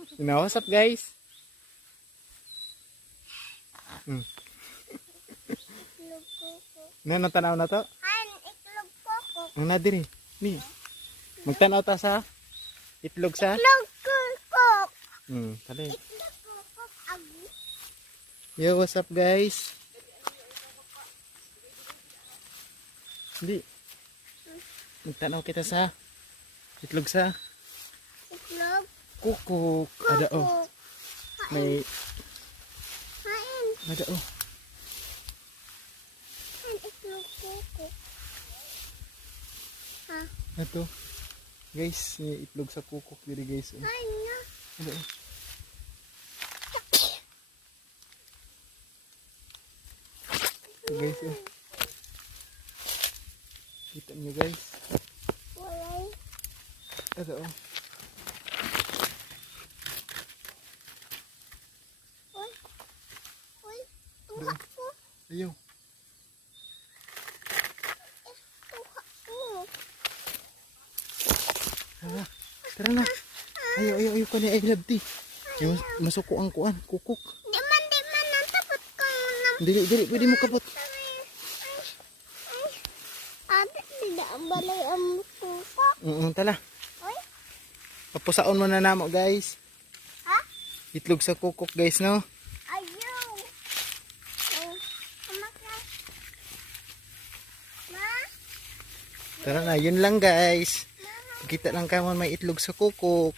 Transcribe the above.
What's up guys? Ano tanaw na to? Itlog koko. Ang nadiri. Ni. Magtanaw ta sa itlog sa? Itlog koko. Tali. Itlog koko. Agi. Yo, what's up guys? Hindi. Magtanaw kita sa itlog sa Itlog kukuk. Ada oh. May Hain. ada oh. Itlog koko. Ha? Ito. Guys, may itlog sa kukuk diri guys. Oh. Hain nga. Ada oh. Ito guys oh. Kita niyo guys. Walay. Ada oh. Uy. Uy. Tuha ko. Ayaw. Tuha ko. Tara na. Ayaw ko ni I love tea. Yung masuko ang kuan, kukuk. Di man. Ang tapot ko na. Dili, pwede mo kapot. Ate, tidak ang balay ang suka. Tala. Uy. Papusaon mo na namo guys. Ha? Itlog sa kukuk guys no. Ayaw. Oh. Kumaka. Ma? Tara na, yun lang guys. Kita lang ka may itlog sa kukuk.